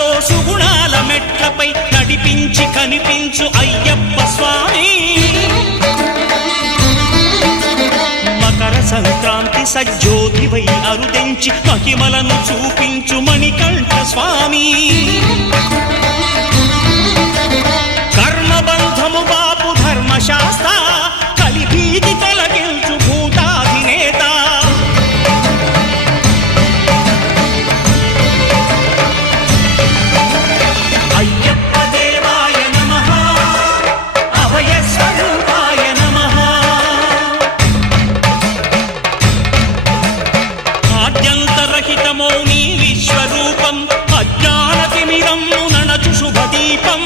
సుఖాలతో సుగుణాల మెట్లపై నడిపించి కనిపించు అయ్యప్ప స్వామి. మకర సంక్రాంతి సజ్జోతివై అరుదెంచి మహిమలను చూపించు మణికంఠ స్వామి. కర్మబంధము బాపు ధర్మశాస్త్ర కలిభీతి తొలగించు భూతాధినేత. అయ్యప్ప దేవాయ నమః, అభయ స్వరూపాయ నమః. ఆద్యంతరహితమో నీ విశ్వరూపం, అజ్ఞానతిమిరం నణచు శుభదీపం.